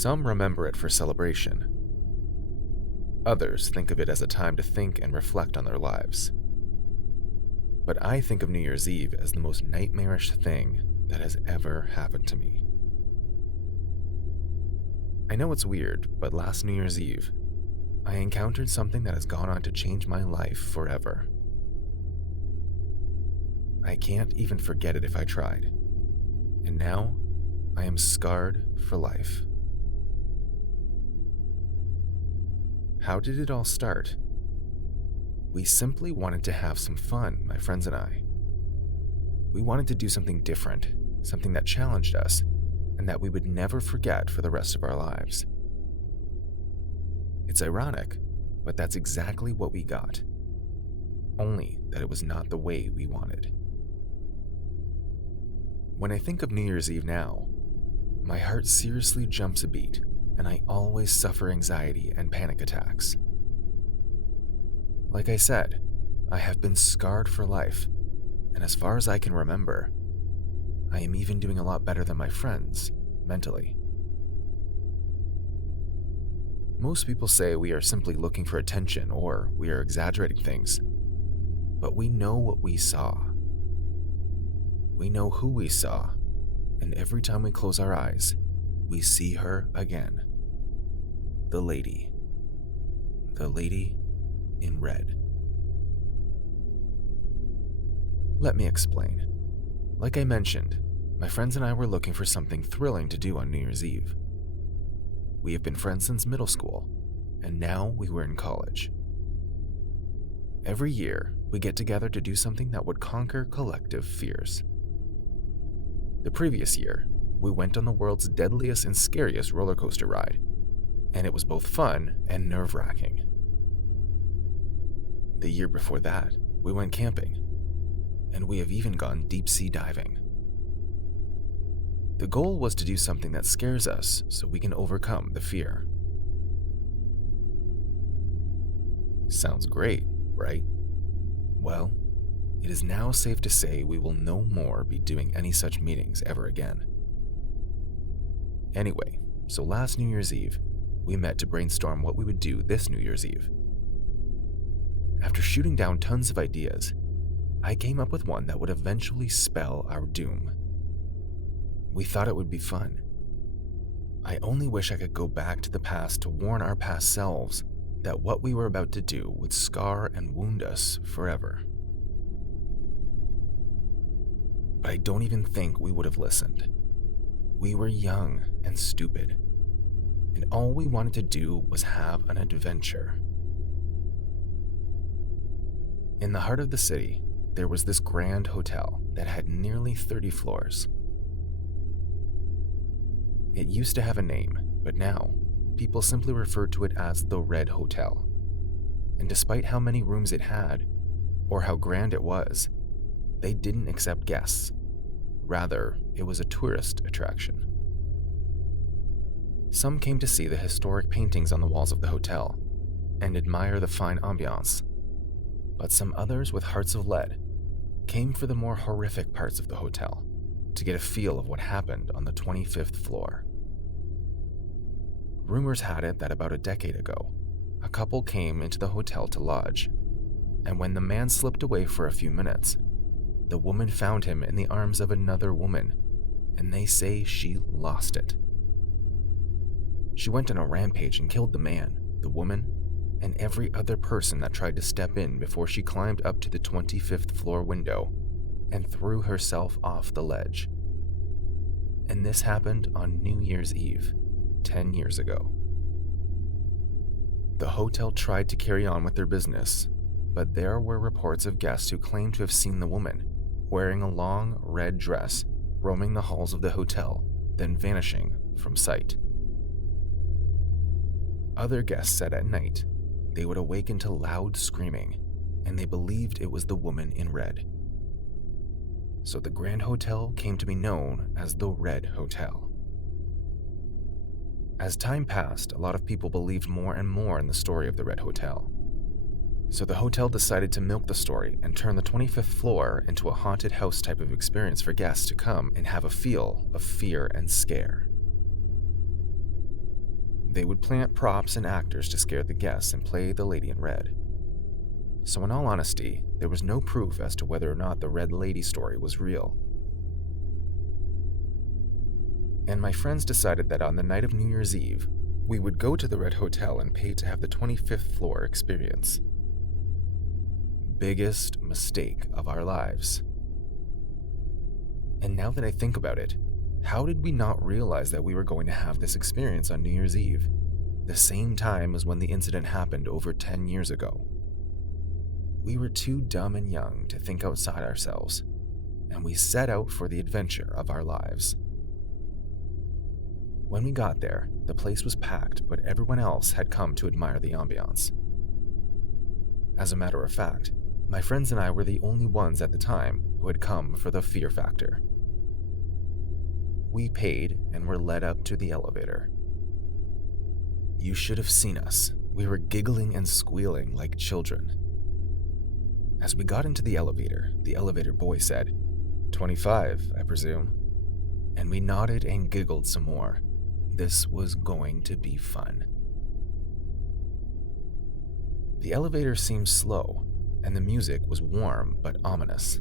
Some remember it for celebration. Others think of it as a time to think and reflect on their lives. But I think of New Year's Eve as the most nightmarish thing that has ever happened to me. I know it's weird, but last New Year's Eve, I encountered something that has gone on to change my life forever. I can't even forget it if I tried. And now, I am scarred for life. How did it all start? We simply wanted to have some fun, my friends and I. We wanted to do something different, something that challenged us, and that we would never forget for the rest of our lives. It's ironic, but that's exactly what we got. Only that it was not the way we wanted. When I think of New Year's Eve now, my heart seriously jumps a beat, and I always suffer anxiety and panic attacks. Like I said, I have been scarred for life, and as far as I can remember, I am even doing a lot better than my friends, mentally. Most people say we are simply looking for attention or we are exaggerating things, but we know what we saw. We know who we saw, and every time we close our eyes, we see her again. The lady. The lady in red. Let me explain. Like I mentioned, my friends and I were looking for something thrilling to do on New Year's Eve. We have been friends since middle school, and now we were in college. Every year, we get together to do something that would conquer collective fears. The previous year, we went on the world's deadliest and scariest roller coaster ride, and it was both fun and nerve-wracking. The year before that, we went camping, and we have even gone deep-sea diving. The goal was to do something that scares us so we can overcome the fear. Sounds great, right? Well, it is now safe to say we will no more be doing any such meetings ever again. Anyway, so last New Year's Eve, we met to brainstorm what we would do this New Year's Eve. After shooting down tons of ideas, I came up with one that would eventually spell our doom. We thought it would be fun. I only wish I could go back to the past to warn our past selves that what we were about to do would scar and wound us forever. But I don't even think we would have listened. We were young and stupid, and all we wanted to do was have an adventure. In the heart of the city, there was this grand hotel that had nearly 30 floors. It used to have a name, but now, people simply referred to it as the Red Hotel. And despite how many rooms it had, or how grand it was, they didn't accept guests. Rather, it was a tourist attraction. Some came to see the historic paintings on the walls of the hotel and admire the fine ambiance, but some others with hearts of lead came for the more horrific parts of the hotel to get a feel of what happened on the 25th floor. Rumors had it that about a decade ago, a couple came into the hotel to lodge, and when the man slipped away for a few minutes, the woman found him in the arms of another woman, and they say she lost it. She went on a rampage and killed the man, the woman, and every other person that tried to step in before she climbed up to the 25th floor window and threw herself off the ledge. And this happened on New Year's Eve, 10 years ago. The hotel tried to carry on with their business, but there were reports of guests who claimed to have seen the woman wearing a long red dress roaming the halls of the hotel, then vanishing from sight. Other guests said at night they would awaken to loud screaming, and they believed it was the woman in red. So the Grand Hotel came to be known as the Red Hotel. As time passed, a lot of people believed more and more in the story of the Red Hotel. So the hotel decided to milk the story and turn the 25th floor into a haunted house type of experience for guests to come and have a feel of fear and scare. They would plant props and actors to scare the guests and play the lady in red. So in all honesty, there was no proof as to whether or not the Red Lady story was real. And my friends decided that on the night of New Year's Eve, we would go to the Red Hotel and pay to have the 25th floor experience. Biggest mistake of our lives. And now that I think about it, how did we not realize that we were going to have this experience on New Year's Eve, the same time as when the incident happened over 10 years ago? We were too dumb and young to think outside ourselves, and we set out for the adventure of our lives. When we got there, the place was packed, but everyone else had come to admire the ambiance. As a matter of fact, my friends and I were the only ones at the time who had come for the fear factor. We paid and were led up to the elevator. You should have seen us. We were giggling and squealing like children. As we got into the elevator boy said, "25, I presume." And we nodded and giggled some more. This was going to be fun. The elevator seemed slow, and the music was warm but ominous.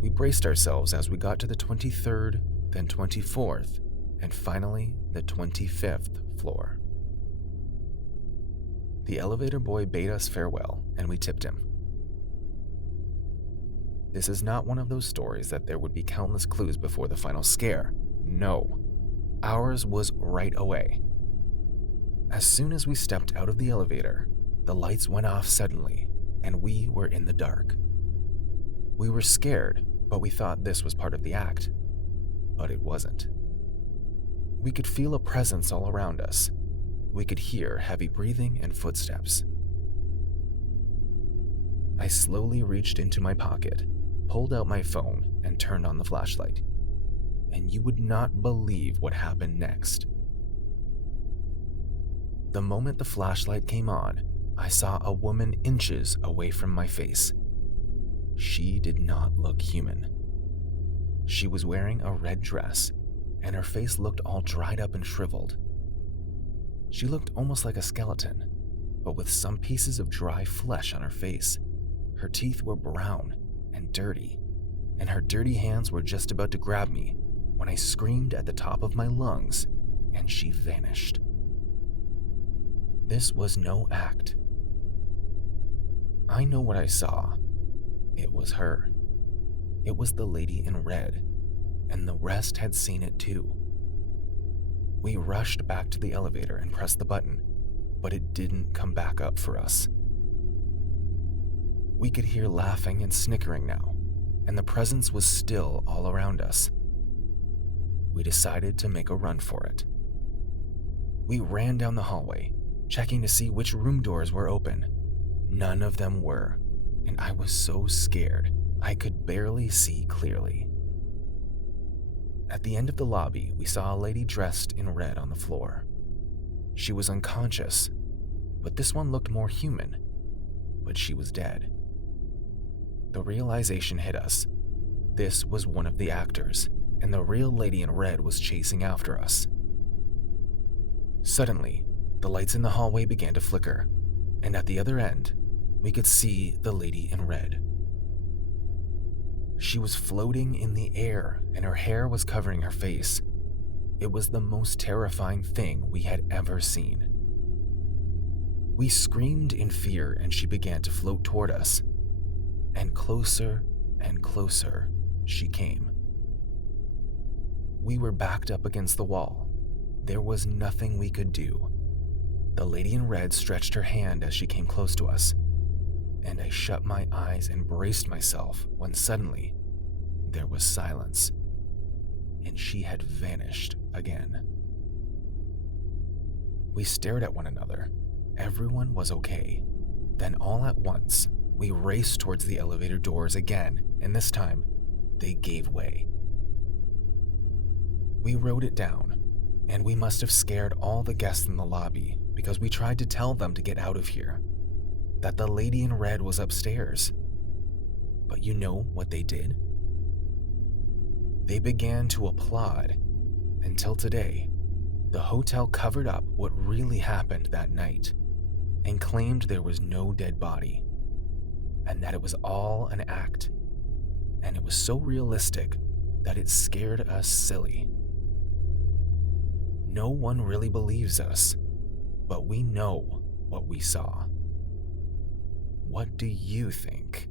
We braced ourselves as we got to the 23rd, then 24th, and finally the 25th floor. The elevator boy bade us farewell, and we tipped him. This is not one of those stories that there would be countless clues before the final scare. No. Ours was right away. As soon as we stepped out of the elevator, the lights went off suddenly, and we were in the dark. We were scared, but we thought this was part of the act. But it wasn't. We could feel a presence all around us. We could hear heavy breathing and footsteps. I slowly reached into my pocket, pulled out my phone, and turned on the flashlight. And you would not believe what happened next. The moment the flashlight came on, I saw a woman inches away from my face. She did not look human. She was wearing a red dress, and her face looked all dried up and shriveled. She looked almost like a skeleton, but with some pieces of dry flesh on her face. Her teeth were brown and dirty, and her dirty hands were just about to grab me when I screamed at the top of my lungs, and she vanished. This was no act. I know what I saw. It was her. It was the lady in red, and the rest had seen it too. We rushed back to the elevator and pressed the button, but it didn't come back up for us. We could hear laughing and snickering now, and the presence was still all around us. We decided to make a run for it. We ran down the hallway, checking to see which room doors were open. None of them were, and I was so scared I could barely see clearly. At the end of the lobby, we saw a lady dressed in red on the floor. She was unconscious, but this one looked more human, but she was dead. The realization hit us. This was one of the actors, and the real lady in red was chasing after us. Suddenly, the lights in the hallway began to flicker, and at the other end, we could see the lady in red. She was floating in the air, and her hair was covering her face. It was the most terrifying thing we had ever seen. We screamed in fear, and she began to float toward us. And closer she came. We were backed up against the wall. There was nothing we could do. The lady in red stretched her hand as she came close to us, and I shut my eyes and braced myself when suddenly there was silence, and she had vanished again. We stared at one another. Everyone was okay. Then all at once, we raced towards the elevator doors again, and this time, they gave way. We rode it down, and we must have scared all the guests in the lobby because we tried to tell them to get out of here, that the lady in red was upstairs. But you know what they did? They began to applaud. Until today, The hotel covered up what really happened that night and claimed there was no dead body and that it was all an act, and it was so realistic that it scared us silly. No one really believes us, but we know what we saw. What do you think?